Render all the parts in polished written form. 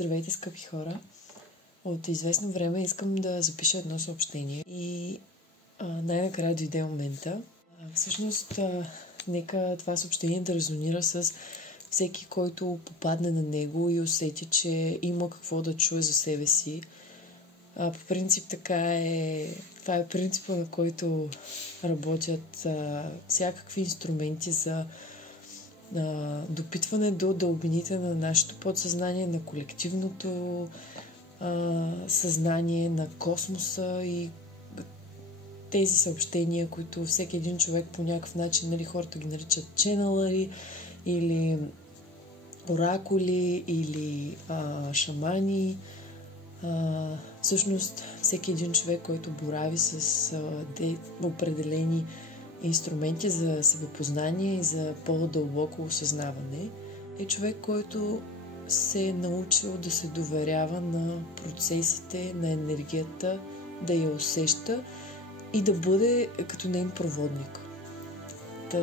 Здравейте, скъпи хора! От известно време искам да запиша едно съобщение и най-накрая дойде момента. Всъщност, нека това съобщение да резонира с всеки, който попадне на него и усети, че има какво да чуе за себе си. По принцип така е. Това е принципа, на който работят всякакви инструменти за допитване до дълбините на нашето подсъзнание, на колективното съзнание, на космоса и тези съобщения, които всеки един човек по някакъв начин, нали, хората ги наричат ченелъри или оракули или шамани. Всъщност всеки един човек, който борави с определени инструменти за себепознание и за по-дълбоко осъзнаване, е човек, който се е научил да се доверява на процесите, на енергията, да я усеща и да бъде като нейн проводник.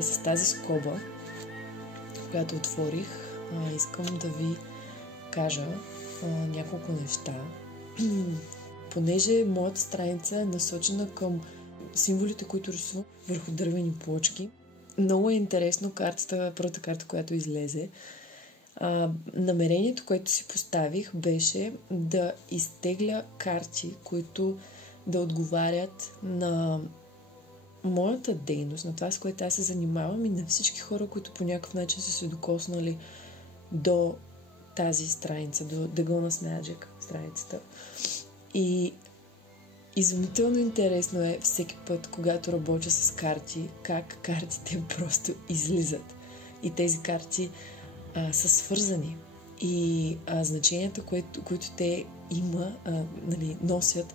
С тази скоба, която отворих, искам да ви кажа няколко неща. Понеже моята страница е насочена към символите, които рисувам върху дървени плочки. Много е интересно първата карта, която излезе. Намерението, което си поставих, беше да изтегля карти, които да отговарят на моята дейност, на това, с което аз се занимавам и на всички хора, които по някакъв начин са се докоснали до тази страница, до The Goddess Magic страницата. И изумително интересно е всеки път, когато работя с карти, как картите просто излизат. И тези карти са свързани. И значенията, които те носят,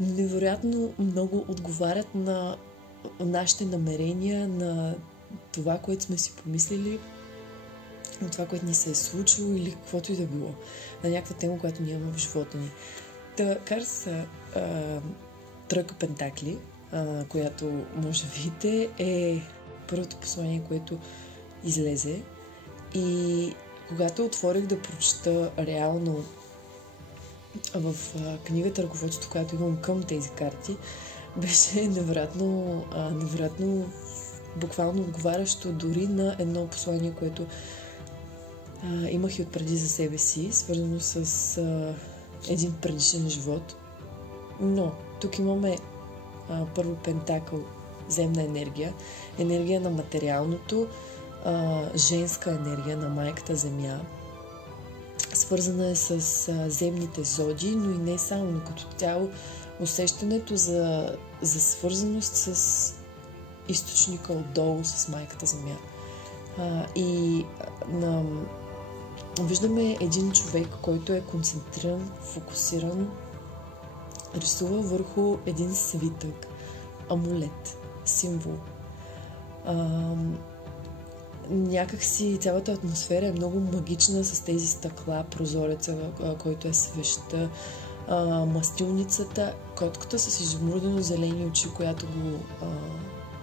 невероятно много отговарят на нашите намерения, на това, което сме си помислили, на това, което ни се е случило или каквото и да било. На някаква тема, която ние имаме в живота ни. Карта са тройка пентакли, която може да видите, е първото послание, което излезе. И когато отворих да прочета реално в книгата ръководството, която имам към тези карти, беше невероятно буквално отговарящо дори на едно послание, което имах и отпреди за себе си, свързано с един предишен живот. Но тук имаме първо пентакъл, земна енергия на материалното, женска енергия на майката земя. Свързана е с земните зоди, но и не само, но като цяло усещането за свързаност с източника отдолу, с майката земя. Виждаме един човек, който е концентриран, фокусиран, рисува върху един свитък, амулет, символ. Някакси цялата атмосфера е много магична с тези стъкла, прозореца, който е свеща, мастилницата, котката с изумрудено зелени очи, която го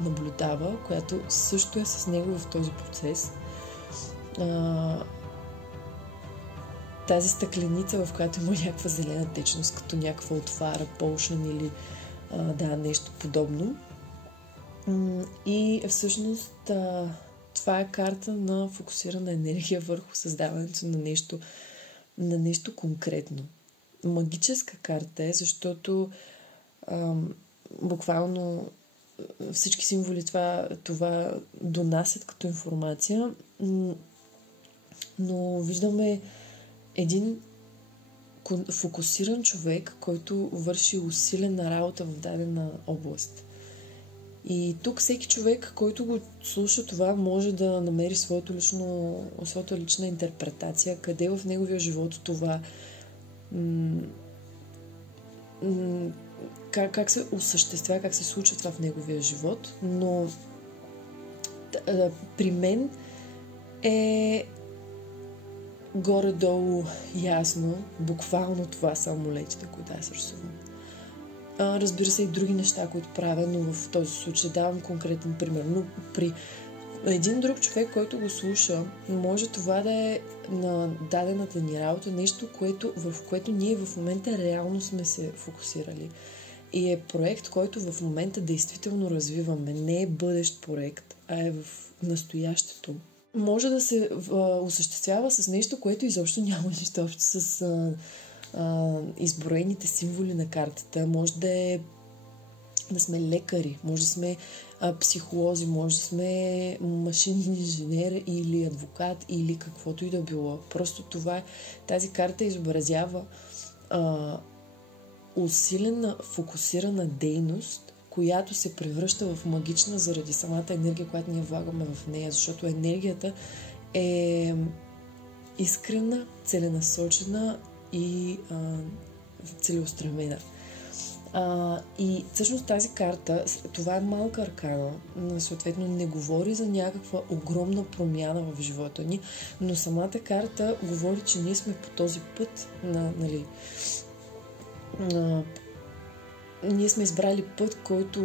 наблюдава, която също е с него в този процес. Тази стъкленица, в която има някаква зелена течност, като някаква отвара, полшен или нещо подобно. И всъщност това е карта на фокусирана енергия върху създаването на нещо конкретно. Магическа карта е, защото буквално всички символи това донасят като информация, но виждаме един фокусиран човек, който върши усилена работа в дадена област. И тук всеки човек, който го слуша това, може да намери своята лична интерпретация, къде в неговия живот това как се осъществява, как се случва това в неговия живот. Но при мен е горе-долу ясно, буквално това са амулетите, които аз рисувам. Разбира се и други неща, които правя, но в този случай давам конкретен пример. Но при един друг човек, който го слуша, може това да е на дадената ни работа нещо, върху което ние в момента реално сме се фокусирали. И е проект, който в момента действително развиваме. Не е бъдещ проект, а е в настоящето. Може да се осъществява с нещо, което изобщо няма нищо общо с изброените символи на картата. Може да сме лекари, може да сме психолози, може да сме машинен инженер или адвокат или каквото и да било. Просто тази карта изобразява усилена, фокусирана дейност, която се превръща в магична заради самата енергия, която ние влагаме в нея, защото енергията е искрена, целенасочена и целеустремена. И всъщност тази карта, това е малка аркана, съответно не говори за някаква огромна промяна в живота ни, но самата карта говори, че ние сме по този път ние сме избрали път, който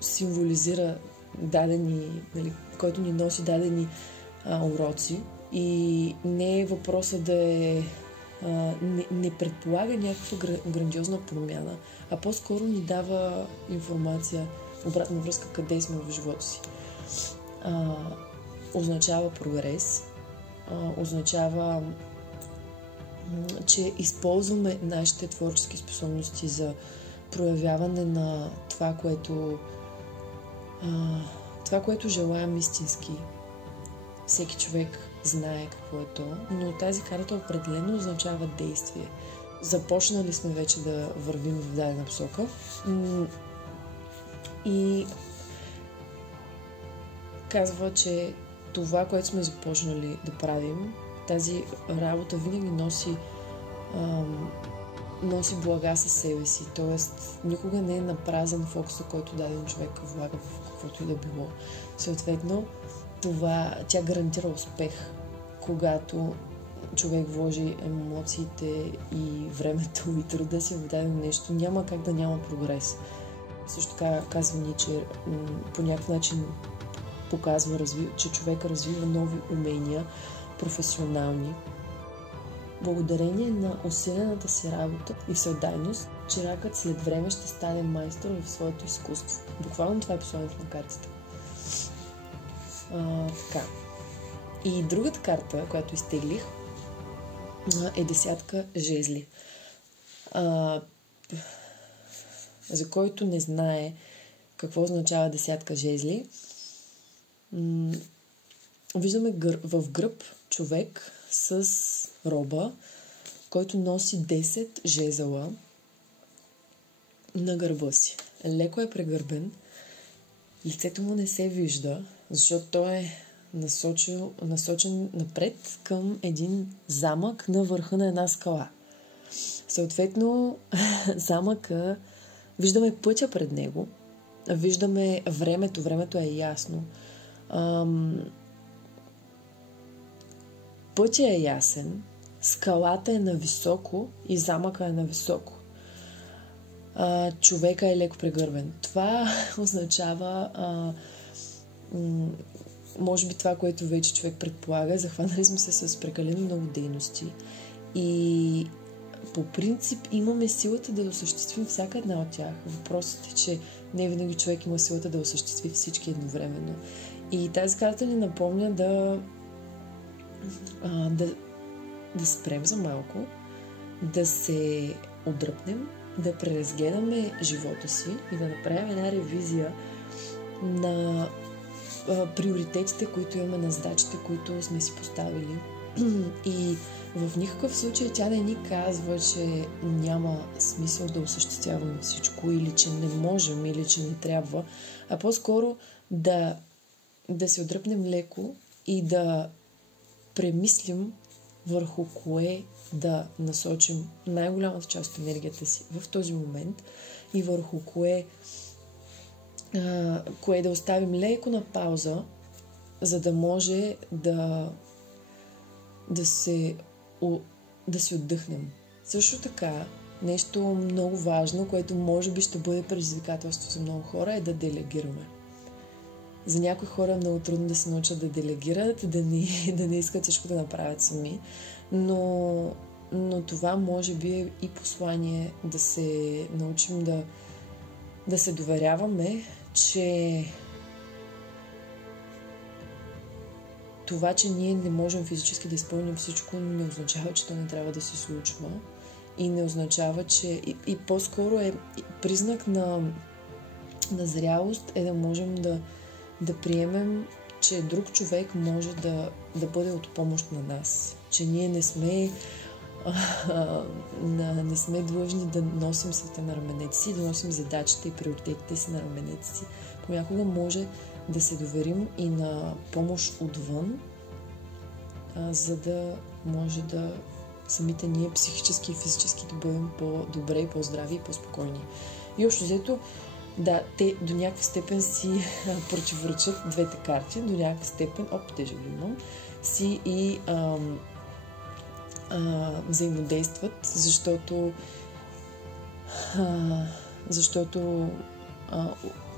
символизира който ни носи дадени уроци и не е въпроса да е не предполага някаква грандиозна промяна, а по-скоро ни дава информация, обратна връзка къде сме в живота си. Означава прогрес, означава, че използваме нашите творчески способности за проявяване на това, което желаем истински. Всеки човек знае какво е то, но тази карта определено означава действие. Започнали сме вече да вървим в дадена посока и казва, че това, което сме започнали да правим, тази работа винаги носи блага със себе си. Тоест, никога не е напразен фокуса, който даден човек влага в каквото и да било. Съответно, тя гарантира успех, когато човек вложи емоциите и времето и труда си в дадено нещо. Няма как да няма прогрес. Също така казва ни, че по някакъв начин показва, че човек развива нови умения, професионални. Благодарение на усилената си работа и всеотдайност, чиракът след време ще стане майстор в своето изкуство. Буквално това е посланието на картата. Така. И другата карта, която изтеглих, е 10 жезли. За който не знае какво означава 10 жезли, виждаме в гръб човек с роба, който носи 10 жезела на гърба си. Леко е прегърбен, лицето му не се вижда, защото той е насочен напред към един замък на върха на една скала. Съответно, замъка, виждаме пътя пред него, виждаме времето е ясно. Пътя е ясен, скалата е нависоко и замъка е нависоко. Човека е леко прегърбен. Това означава може би това, което вече човек предполага. Захванали сме се с прекалено много дейности и по принцип имаме силата да осъществим всяка една от тях. Въпросът е, че не винаги човек има силата да осъществи всички едновременно. И тази карта ни напомня да спрем за малко, да се отдръпнем, да преразгледаме живота си и да направим една ревизия на приоритетите, които имаме, на задачите, които сме си поставили. И в никакъв случай тя не ни казва, че няма смисъл да осъществяваме всичко или че не можем, или че не трябва, а по-скоро да се отдръпнем леко и да премислим върху кое да насочим най-голямата част от енергията си в този момент и върху кое да оставим леко на пауза, за да може да се отдъхнем. Също така, нещо много важно, което може би ще бъде предизвикателство за много хора, е да делегираме. За някои хора е много трудно да се научат да делегират, да не искат всичко да направят сами, но това може би е и послание да се научим да се доверяваме, че това, че ние не можем физически да изпълним всичко, не означава, че то не трябва да се случва. И не означава, че... И по-скоро е признак на зрялост е да можем да приемем, че друг човек може да бъде от помощ на нас. Че ние не сме длъжни да носим света на раменете си, да носим задачите и приоритетите си на раменете си. Понякога може да се доверим и на помощ отвън, за да може да самите ние психически и физически да бъдем по-добре и по-здрави и по-спокойни. И общо взето, да, те до някаква степен си противоречат двете карти, до някаква степен, тежелно, си и взаимодействат, защото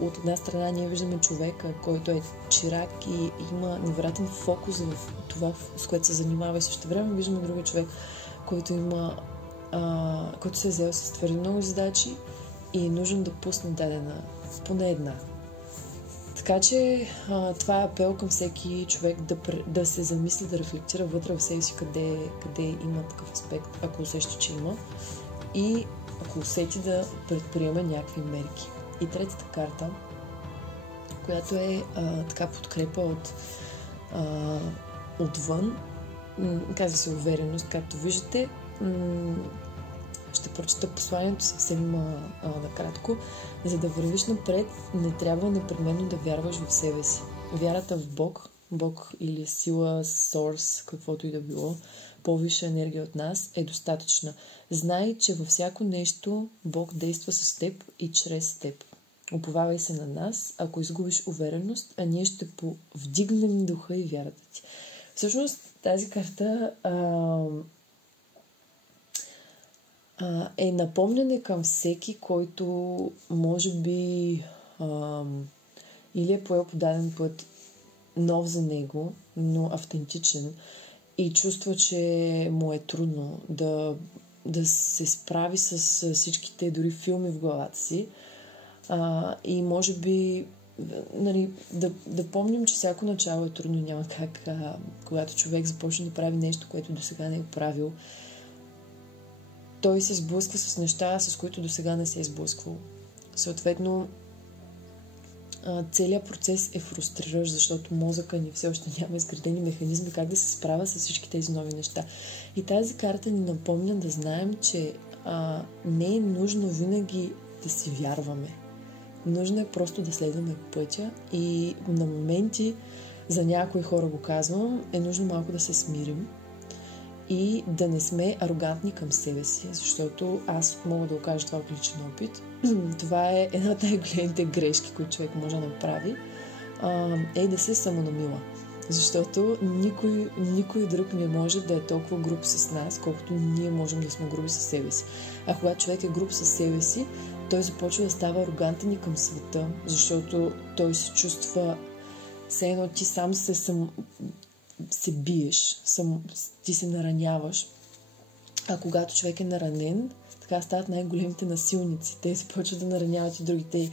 от една страна ние виждаме човека, който е чирак и има невероятен фокус в това, с което се занимава, и също време виждаме другия човек, който се е взел с твърде много задачи и е нужен да пусне дадена, поне една. Така че това е апел към всеки човек да се замисли, да рефлектира вътре в себе си къде има такъв аспект, ако усеща, че има, и ако усети да предприеме някакви мерки. И третата карта, която е така подкрепа отвън, казва се увереност, както виждате. Ще прочета посланието съвсем накратко. За да вървиш напред, не трябва непременно да вярваш в себе си. Вярата в Бог или сила, source, каквото и да било, по-висша енергия от нас, е достатъчна. Знай, че във всяко нещо Бог действа с теб и чрез теб. Уповавай се на нас, ако изгубиш увереност, а ние ще повдигнем духа и вярата ти. Всъщност тази карта е напомняне към всеки, който може би или е поел по даден път нов за него, но автентичен, и чувства, че му е трудно да се справи с всичките дори филми в главата си. И може би да помним, че всяко начало е трудно. Няма как, когато човек започне да прави нещо, което досега не е правил, той се сблъсква с неща, с които досега не се е сблъсквал. Съответно, целият процес е фрустриращ, защото мозъка ни все още няма изградени механизми как да се справя с всички тези нови неща. И тази карта ни напомня да знаем, че не е нужно винаги да си вярваме. Нужно е просто да следваме пътя, и на моменти, за някои хора го казвам, е нужно малко да се смирим и да не сме арогантни към себе си, защото аз мога да окажа това от личен опит. Това е една от най-големите грешки, които човек може да направи, е да се самонамила. Защото никой друг не може да е толкова груб с нас, колкото ние можем да сме груби със себе си. А когато човек е груб със себе си, той започва да става арогантен и към света, защото той се чувства все едно ти сам се биеш, ти се нараняваш. А когато човек е наранен, така стават най-големите насилници. Те започват да нараняват и другите.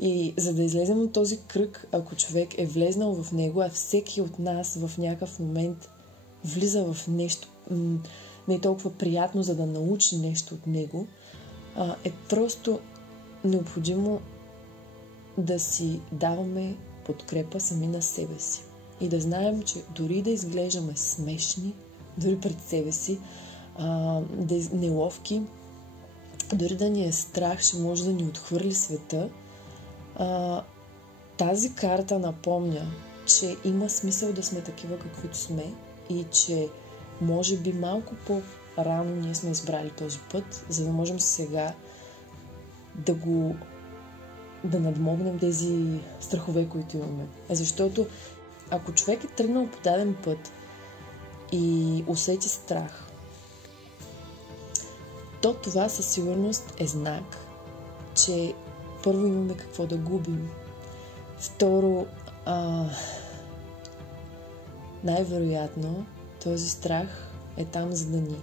И за да излезем от този кръг, ако човек е влезнал в него, а всеки от нас в някакъв момент влиза в нещо не толкова приятно, за да научи нещо от него, е просто необходимо да си даваме подкрепа сами на себе си. И да знаем, че дори да изглеждаме смешни, дори пред себе си, неловки, дори да ни е страх, ще може да ни отхвърли света, тази карта напомня, че има смисъл да сме такива, каквито сме, и че може би малко по-рано ние сме избрали този път, за да можем сега да надмогнем тези страхове, които имаме. Защото ако човек е тръгнал по даден път и усети страх, то това със сигурност е знак, че първо имаме какво да губим. Второ, най-вероятно този страх е там, за да ни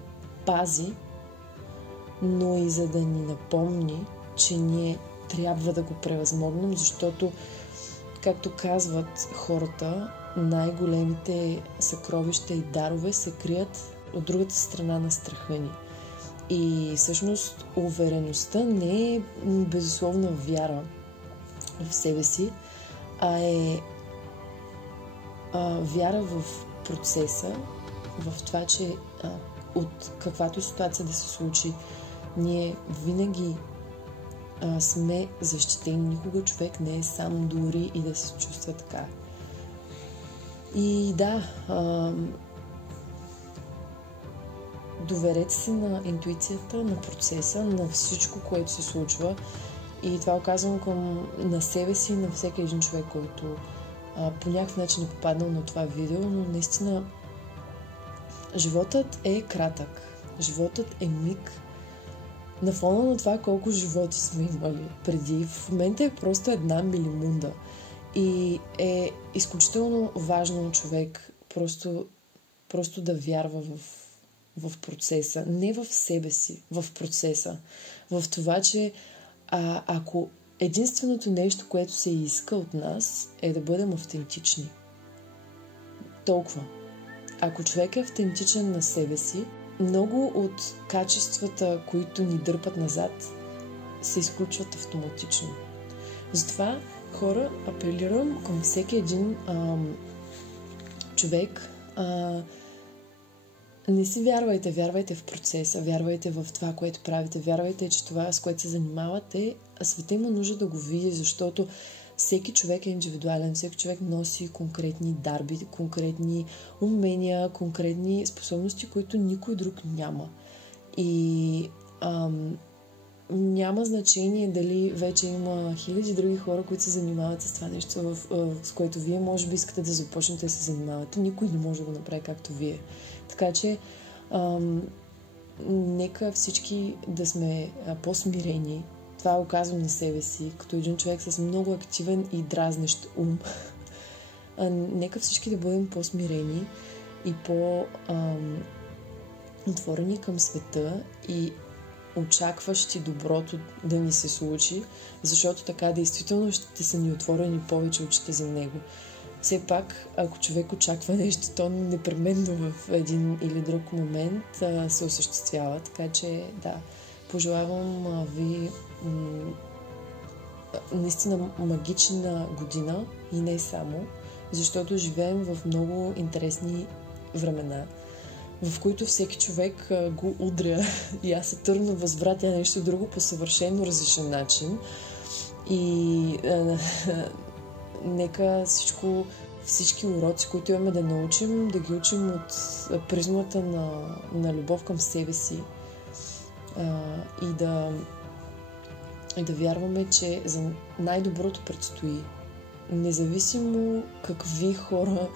пази, но и за да ни напомни, че ние трябва да го превъзмогнем, защото, както казват хората, най-големите съкровища и дарове се крият от другата страна на страха ни. И всъщност увереността не е безусловна вяра в себе си, а е вяра в процеса, в това, че от каквато и ситуация да се случи, ние винаги сме защитени. Никога човек не е сам, дори и да се чувства така. И да, доверете се на интуицията, на процеса, на всичко, което се случва. И това оказвам на себе си, на всеки един човек, който по някакъв начин е попаднал на това видео, но наистина животът е кратък. Животът е миг. На фона на това колко животи сме имали преди, в момента е просто една милимунда. И е изключително важно човек просто да вярва в процеса. Не в себе си, в процеса. В това, че ако единственото нещо, което се иска от нас, е да бъдем автентични. Толкова. Ако човек е автентичен на себе си, много от качествата, които ни дърпат назад, се изключват автоматично. Затова, хора, апелирам към всеки един човек. Не си вярвайте, вярвайте в процеса, вярвайте в това, което правите, вярвайте, че това, с което се занимавате, света има нужда да го види, защото всеки човек е индивидуален, всеки човек носи конкретни дарби, конкретни умения, конкретни способности, които никой друг няма. И няма значение дали вече има хиляди други хора, които се занимават с това нещо, с което вие може би искате да започнете да се занимавате. Никой не може да го направи както вие. Така че нека всички да сме по-смирени. Това оказвам на себе си, като един човек с много активен и дразнещ ум. Нека всички да бъдем по-смирени и по-отворени към света и очакващи доброто да ни се случи, защото така действително ще са ни отворени повече очите за него. Все пак, ако човек очаква нещо, то непременно в един или друг момент се осъществява. Така че, да, пожелавам ви наистина магична година и не само, защото живеем в много интересни времена, в които всеки човек го удря и аз се търна възвратя нещо друго по съвършено различен начин. И нека всички уроци, които имаме да научим, да ги учим от призмата на любов към себе си и да вярваме, че за най-доброто предстои. Независимо какви хора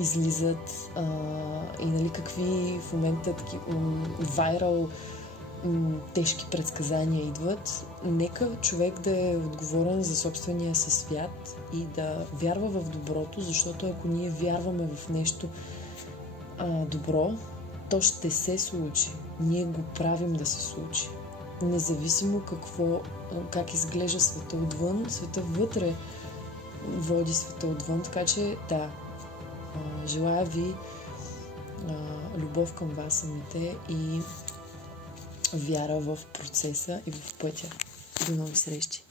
излизат и нали, какви в момента вайрал тежки предсказания идват, нека човек да е отговорен за собствения си свят и да вярва в доброто, защото ако ние вярваме в нещо добро, то ще се случи. Ние го правим да се случи. Независимо как изглежда света отвън, света вътре води света отвън, така че да, желая ви любов към вас самите и вяра в процеса и в пътя. До нови срещи!